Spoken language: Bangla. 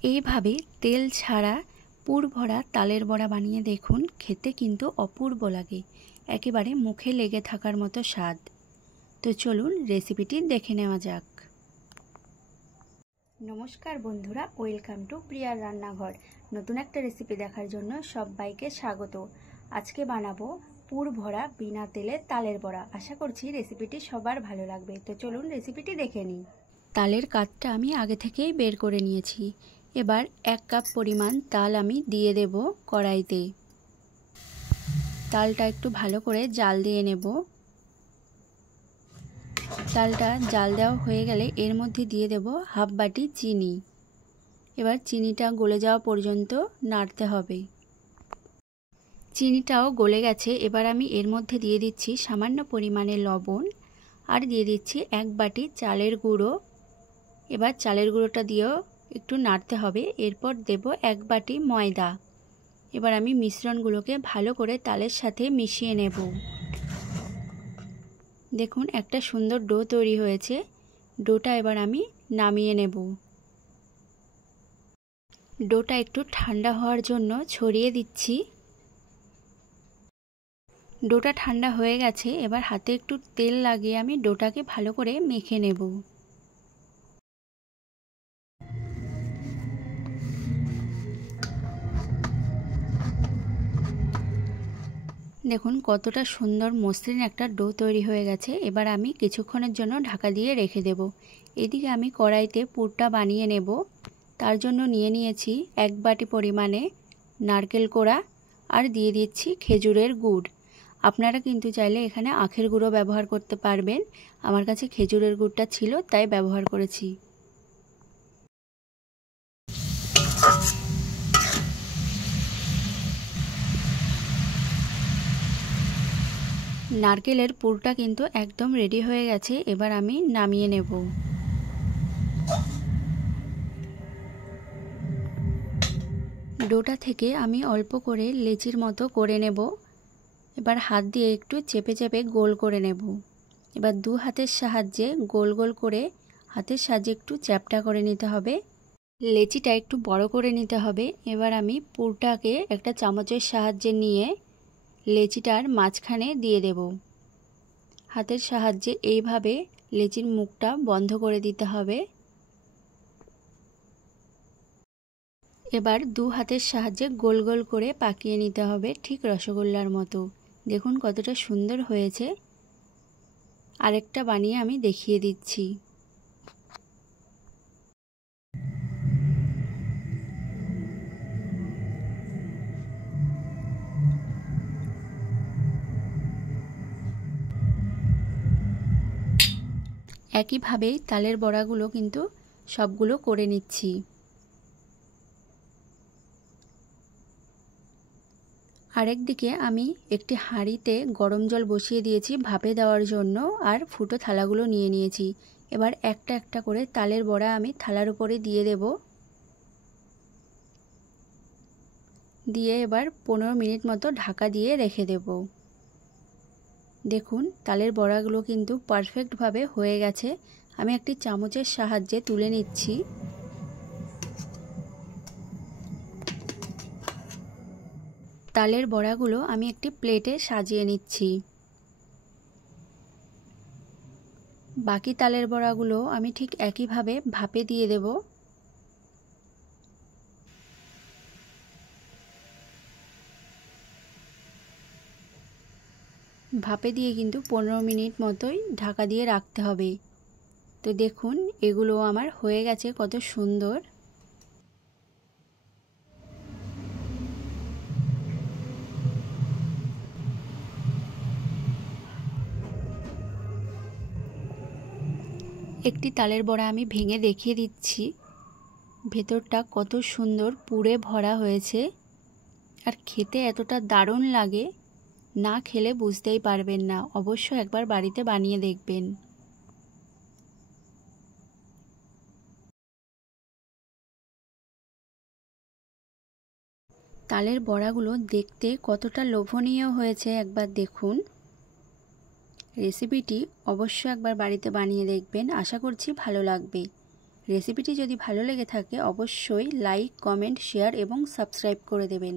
এইভাবে তেল ছাড়া পুর ভরা তালের বড়া বানিয়ে দেখুন, খেতে কিন্তু অপূর্ব লাগে, একেবারে মুখে লেগে থাকার মতো স্বাদ। তো চলুন রেসিপিটি দেখে নেওয়া যাক। নমস্কার বন্ধুরা, ওয়েলকাম টু প্রিয়ার রান্নাঘর। নতুন একটা রেসিপি দেখার জন্য সবাইকে স্বাগত। আজকে বানাবো পুর ভরা বিনা তেলে তালের বড়া। আশা করছি রেসিপিটি সবার ভালো লাগবে। তো চলুন রেসিপিটি দেখে নিই। তালের কাঠটা আমি আগে থেকেই বের করে নিয়েছি। এবার 1 কাপ পরিমাণ তাল আমি দিয়ে দেব কড়াইতে। তালটা একটু ভালো করে জাল দিয়ে নেব। তালটা জাল দেওয়া হয়ে গেলে এর মধ্যে দিয়ে দেব হাফ বাটি চিনি। এবার চিনিটা গলে যাওয়া পর্যন্ত নাড়তে হবে। চিনিটাও গলে গেছে। এবার আমি এর মধ্যে দিয়ে দিচ্ছি সামান্য পরিমাণে লবণ আর দিয়ে দিচ্ছি 1 বাটি চালের গুঁড়ো। এবার চালের গুঁড়োটা দিয়েও একটু নাড়তে হবে। এরপর দেব 1 বাটি ময়দা। এবার আমি মিশ্রণগুলোকে ভালো করে তালের সাথে মিশিয়ে নেব। দেখুন একটা সুন্দর ডো তৈরি হয়েছে। ডোটা এবার আমি নামিয়ে নেব। ডোটা একটু ঠান্ডা হওয়ার জন্য ছড়িয়ে দিচ্ছি। ডোটা ঠান্ডা হয়ে গেছে। এবার হাতে একটু তেল লাগিয়ে আমি ডোটাকে ভালো করে মেখে নেব। দেখুন কতটা সুন্দর মসৃণ একটা ডো তৈরি হয়ে গেছে। এবার আমি কিছুক্ষণের জন্য ঢাকা দিয়ে রেখে দেব। এদিকে আমি কড়াইতে পুরটা বানিয়ে নেব। তার জন্য নিয়ে নিয়েছি 1 বাটি পরিমাণে নারকেল কোড়া আর দিয়ে দিচ্ছি খেজুরের গুড়। আপনারা কিন্তু চাইলে এখানে আখের গুঁড়ো ব্যবহার করতে পারবেন। আমার কাছে খেজুরের গুড়টা ছিল তাই ব্যবহার করেছি। নারকেলের পুরটা কিন্তু একদম রেডি হয়ে গেছে। এবার আমি নামিয়ে নেব। ডোটা থেকে আমি অল্প করে লেচির মতো করে নেব। এবার হাত দিয়ে একটু চেপে চেপে গোল করে নেব। এবার 2 হাতের সাহায্যে গোল গোল করে হাতের সাহায্যে একটু চ্যাপটা করে নিতে হবে। লেচিটা একটু বড় করে নিতে হবে। এবার আমি পুরটাকে একটা চামচের সাহায্যে নিয়ে লেচিটার মাঝখানে দিয়ে দেব। হাতের সাহায্যে এইভাবে লেচির মুখটা বন্ধ করে দিতে হবে। এবার 2 হাতের সাহায্যে গোল গোল করে পাকিয়ে নিতে হবে, ঠিক রসগোল্লার মতো। দেখুন কতটা সুন্দর হয়েছে। আরেকটা বানিয়ে আমি দেখিয়ে দিচ্ছি। একইভাবেই তালের বড়াগুলো কিন্তু সবগুলো করে নিচ্ছি। আরেক দিকে আমি একটি হাঁড়িতে গরম জল বসিয়ে দিয়েছি ভাপে দেওয়ার জন্য, আর ফুটো থালাগুলো নিয়ে নিয়েছি। এবার একটা একটা করে তালের বড়া আমি থালার উপরে দিয়ে দেব। দিয়ে এবার 15 মিনিট মতো ঢাকা দিয়ে রেখে দেব। দেখুন তালের বড়াগুলো কিন্তু পারফেক্টভাবে হয়ে গেছে। আমি একটি চামচের সাহায্যে তুলে নিচ্ছি। তালের বড়াগুলো আমি একটি প্লেটে সাজিয়ে নিচ্ছি। বাকি তালের বড়াগুলো আমি ঠিক একইভাবে ভাপে দিয়ে দেব। ভাপে দিয়ে কিন্তু 15 মিনিট মতোই ঢাকা দিয়ে রাখতে হবে। তো দেখুন এগুলো আমার হয়ে গেছে কত সুন্দর। একটি তালের বড়া আমি ভেঙে দেখিয়ে দিচ্ছি। ভেতরটা কত সুন্দর পুরে ভরা হয়েছে, আর খেতে এতটা দারুণ লাগে, না খেলে বুঝতেই পারবেন না। অবশ্য একবার বাড়িতে বানিয়ে দেখবেন। তালের বড়াগুলো দেখতে কতটা লোভনীয় হয়েছে একবার দেখুন। রেসিপিটি অবশ্যই একবার বাড়িতে বানিয়ে দেখবেন। আশা করছি ভালো লাগবে। রেসিপিটি যদি ভালো লেগে থাকে অবশ্যই লাইক, কমেন্ট, শেয়ার এবং সাবস্ক্রাইব করে দেবেন।